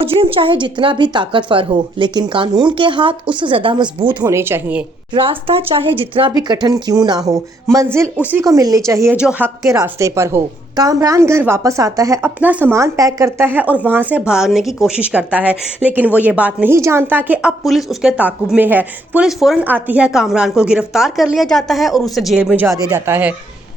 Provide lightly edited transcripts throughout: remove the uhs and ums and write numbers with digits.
मुजरिम चाहे जितना भी ताकतवर हो, लेकिन कानून के हाथ उससे ज्यादा मजबूत होने चाहिए। रास्ता चाहे जितना भी कठिन क्यों ना हो, मंजिल उसी को मिलनी चाहिए जो हक के रास्ते पर हो। कामरान घर वापस आता है, अपना सामान पैक करता है और वहां से भागने की कोशिश करता है, लेकिन वो ये बात नहीं जानता कि अब पुलिस उसके ताकुब में है। पुलिस फौरन आती है, कामरान को गिरफ्तार कर लिया जाता है और उसे जेल में जा दिया जाता है।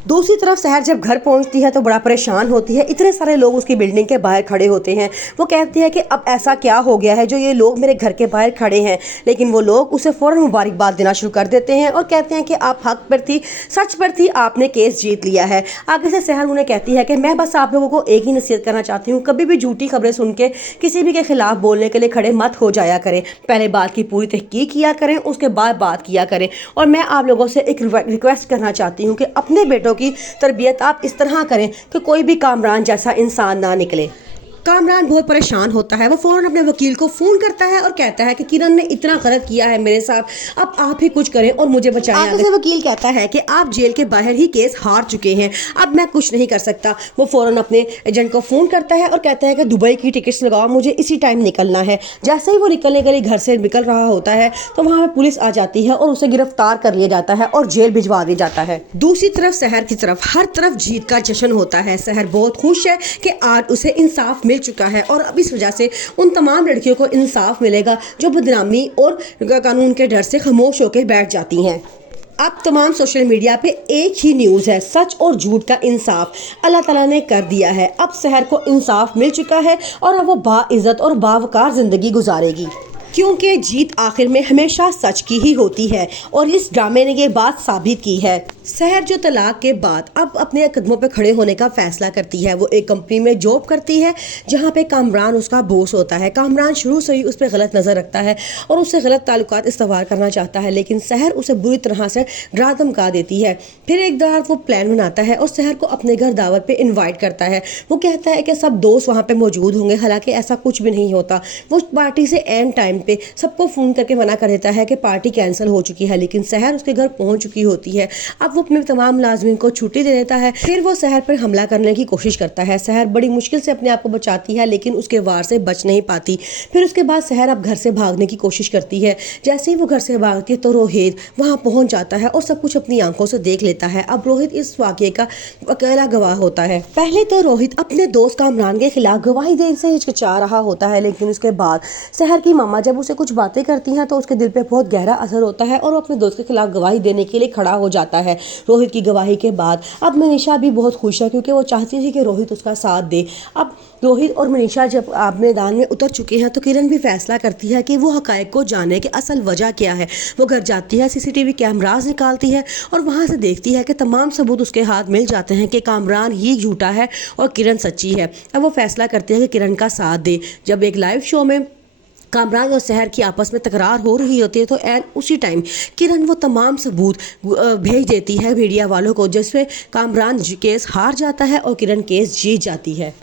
दूसरी तरफ सहर जब घर पहुंचती है तो बड़ा परेशान होती है। इतने सारे लोग उसकी बिल्डिंग के बाहर खड़े होते हैं। वो कहती है कि अब ऐसा क्या हो गया है जो ये लोग मेरे घर के बाहर खड़े हैं, लेकिन वो लोग उसे फौरन मुबारकबाद देना शुरू कर देते हैं और कहते हैं कि आप हक पर थी, सच पर थी, आपने केस जीत लिया है। आगे से सहर उन्हें कहती है कि मैं बस आप लोगों को एक ही नसीहत करना चाहती हूँ, कभी भी झूठी खबरें सुन के किसी भी के खिलाफ बोलने के लिए खड़े मत हो जाया करें। पहले बात की पूरी तहकीक किया करें, उसके बाद बात किया करें। और मैं आप लोगों से एक रिक्वेस्ट करना चाहती हूँ कि अपने बेटों की तरबियत आप इस तरह करें कि कोई भी कामरान जैसा इंसान ना निकले। कामरान बहुत परेशान होता है। वो फौरन अपने वकील को फोन करता है और कहता है कि किरण ने इतना गलत किया है मेरे साथ, अब आप ही कुछ करें और मुझे बचाएं। आगे से वकील कहता है कि आप जेल के बाहर ही केस हार चुके हैं, अब मैं कुछ नहीं कर सकता। वो फौरन अपने एजेंट को फोन करता है और कहता है कि दुबई की टिकट्स लगाओ, मुझे इसी टाइम निकलना है। जैसे ही वो निकलने के लिए घर से निकल रहा होता है तो वहां पर पुलिस आ जाती है और उसे गिरफ्तार कर लिया जाता है और जेल भिजवा दिया जाता है। दूसरी तरफ शहर की तरफ हर तरफ जीत का जश्न होता है। शहर बहुत खुश है कि आज उसे इंसाफ मिल चुका है और अब इस वजह से उन तमाम लड़कियों को इंसाफ मिलेगा जो बदनामी और कानून के डर से खामोश होकर बैठ जाती हैं। अब तमाम सोशल मीडिया पे एक ही न्यूज़ है, सच और झूठ का इंसाफ अल्लाह ताला ने कर दिया है। अब शहर को इंसाफ मिल चुका है और अब वो बाइज्जत और बावकार जिंदगी गुजारेगी, क्योंकि जीत आखिर में हमेशा सच की ही होती है और इस ड्रामे ने ये बात साबित की है। शहर जो तलाक के बाद अब अपने कदमों पे खड़े होने का फैसला करती है। वो एक कंपनी में जॉब करती है जहाँ पे कामरान उसका बॉस होता है। कामरान शुरू से ही उस पर गलत नज़र रखता है और उससे गलत ताल्लुकात इस्तेमाल करना चाहता है, लेकिन शहर उसे बुरी तरह से डरा धमका देती है। फिर एक बार वो प्लान बनाता है और शहर को अपने घर दावत पे इन्वाइट करता है। वो कहता है कि सब दोस्त वहाँ पे मौजूद होंगे, हालांकि ऐसा कुछ भी नहीं होता। वो पार्टी से एंड टाइम पे सबको फ़ोन करके मना कर देता है कि पार्टी कैंसिल हो चुकी है, लेकिन शहर उसके घर पहुँच चुकी होती है। अब वो अपने तमाम मुलाजिमीन को छुट्टी दे देता है। फिर वो शहर पर हमला करने की कोशिश करता है। शहर बड़ी मुश्किल से अपने आप को बचाती है, लेकिन उसके वार से बच नहीं पाती। फिर उसके बाद शहर अब घर से भागने की कोशिश करती है। जैसे ही वो घर से भागती है तो रोहित वहाँ पहुँच जाता है और सब कुछ अपनी आंखों से देख लेता है। अब रोहित इस वाक़ये का अकेला गवाह होता है। पहले तो रोहित अपने दोस्त कामरान के खिलाफ गवाही देने से हिचकिचा रहा होता है, लेकिन उसके बाद शहर की मामा जब उसे कुछ बातें करती हैं तो उसके दिल पे बहुत गहरा असर होता है और वो अपने दोस्त के खिलाफ गवाही देने के लिए खड़ा हो जाता है। रोहित की गवाही के बाद अब मनीषा भी बहुत खुश है, क्योंकि वो चाहती थी कि रोहित उसका साथ दे। अब रोहित और मनीषा जब आप मैदान में उतर चुके हैं तो किरण भी फैसला करती है कि वो हकायक को जाने कि असल वजह क्या है। वो घर जाती है, सीसीटीवी कैमरास निकालती है और वहां से देखती है कि तमाम सबूत उसके हाथ मिल जाते हैं कि कामरान ही झूठा है और किरण सच्ची है। अब वो फैसला करती है कि किरण का साथ दे। जब एक लाइव शो में कामरान और शहर की आपस में तकरार हो रही होती है तो एन उसी टाइम किरण वो तमाम सबूत भेज देती है मीडिया वालों को, जिसमें कामरान केस हार जाता है और किरण केस जीत जाती है।